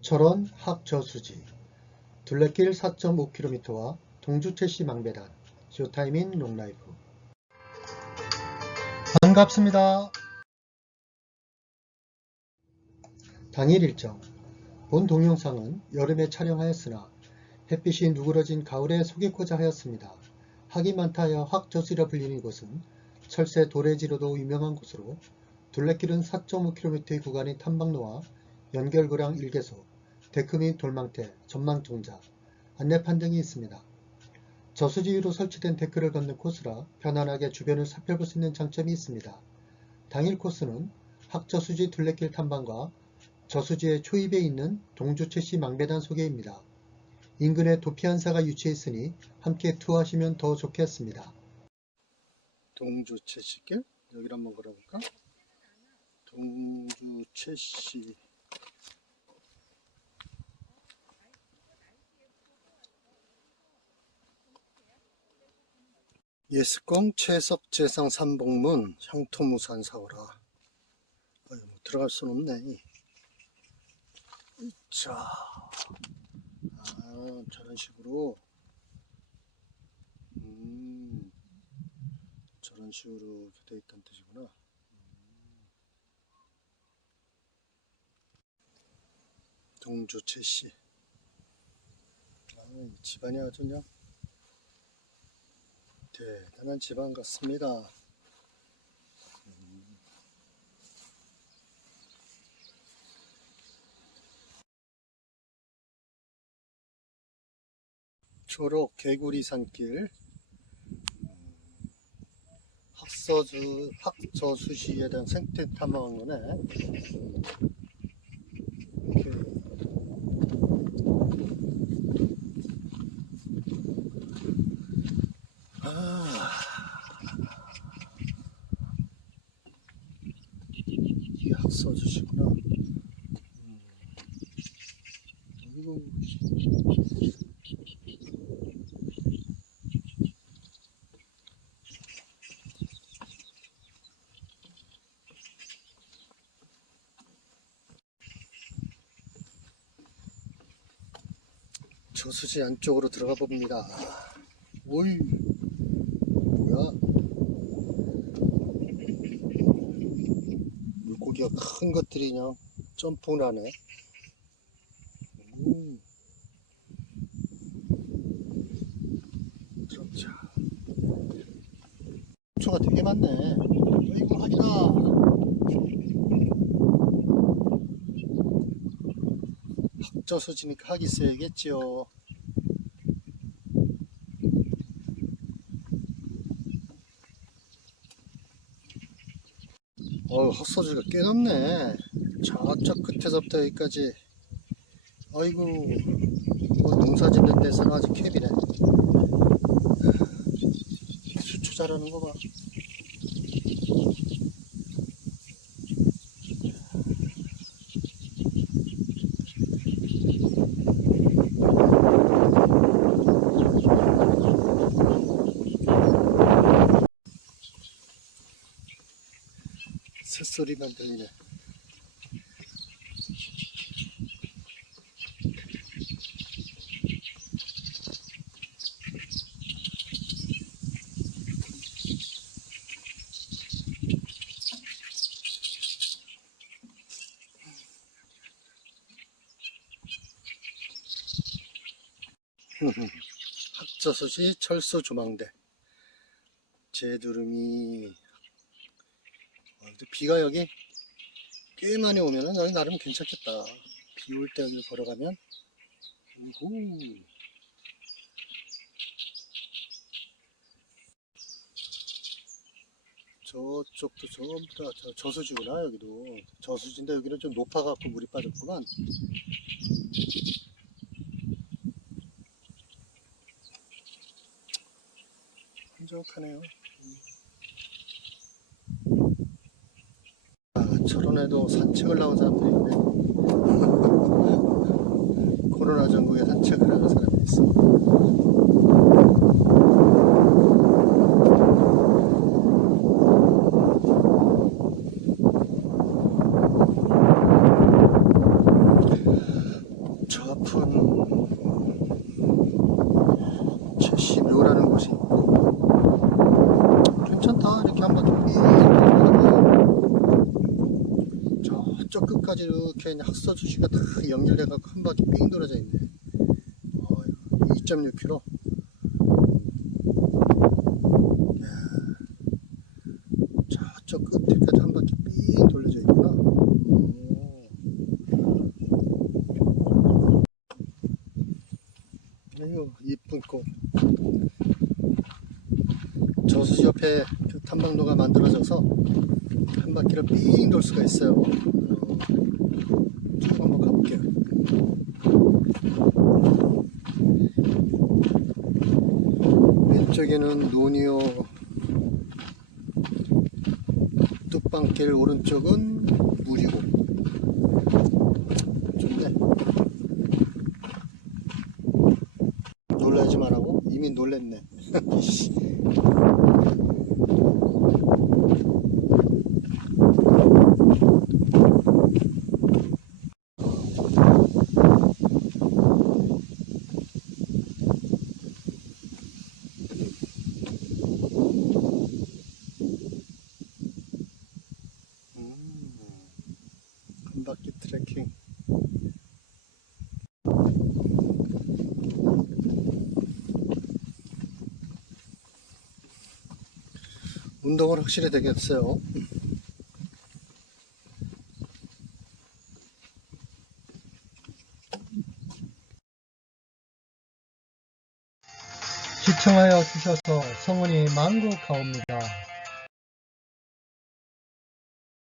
철원 학저수지 둘레길 4.5km와 동주채씨 망배단 쇼타이밍 롱라이프 반갑습니다. 당일 일정 본 동영상은 여름에 촬영하였으나 햇빛이 누그러진 가을에 소개코자 하였습니다. 학이 많다 하여 학저수라 불리는 곳은 철새 도래지로도 유명한 곳으로 둘레길은 4.5km의 구간의 탐방로와 연결고랑 일개소, 데크 및 돌망대, 전망종자, 안내판 등이 있습니다. 저수지 위로 설치된 데크를 걷는 코스라 편안하게 주변을 살펴볼 수 있는 장점이 있습니다. 당일 코스는 학저수지 둘레길 탐방과 저수지의 초입에 있는 동주채씨 망배단 소개입니다. 인근에 도피한사가 유치해 있으니 함께 투어하시면 더 좋겠습니다. 동주채씨길 여기를 한번 걸어볼까? 동주채씨 예스공 최석 재상 삼복문 향토무산 사오라. 어이, 뭐 들어갈 순 없네 자, 아, 저런 식으로. 음, 저런 식으로 이렇게 돼 있다는 뜻이구나. 음. 동주 최씨. 아, 이 집안이 아주 그냥 대단한 집안 같습니다. 초록 개구리 산길 음, 학서주 학저수시에 대한 생태 탐험원에 이렇게 아 음. 그리고 저수지 안쪽으로 들어가 봅니다. 오이, 뭐야? 물고기가 큰 것들이 그냥 점프를 하네. 음. 들어보자. 초가 되게 많네. 어이구, 아니다. 학저수지니까 학이 있어야겠지요. 어, 헛소지가 꽤 넓네. 저쪽 끝에서부터 여기까지. 아이고, 뭐 농사 짓는 데서는 아주 캡이네. 수초 잘하는 거 봐. 새 소리만 들리네. 학저수지 철수 조망대 제두름이 비가 여기 꽤 많이 오면은 여기 나름 괜찮겠다. 비 올 때 여기 걸어가면. 우후. 저쪽도 전부 다 저, 저수지구나 여기도. 저수지인데 여기는 좀 높아갖고 물이 빠졌구만. 한적하네요 아, 철원에도 산책을 나온 사람들이 있네. 코로나 전국에 산책을 하는 사람이 있어. 닫혀 있는 학서 주시가 다 연결돼 갖고 한 바퀴 삥 돌아져 있네. 어, 2.6km. 저쪽 끝에까지 한 바퀴 삥 돌려져 있구나. 오. 아유 이쁜 꽃. 저수 옆에 그 탐방로가 만들어져서 한 바퀴를 삥 돌 수가 있어요. 어, 쭉 한번 가볼게요. 왼쪽에는 논이요. 뚝방길 오른쪽은 물이고. 좋네. 놀라지 말라고? 이미 놀랬네. 씨. 음, 한 바퀴 트레킹. 운동은 확실히 되겠어요. 시청하여 주셔서 성원이 만국하옵니다.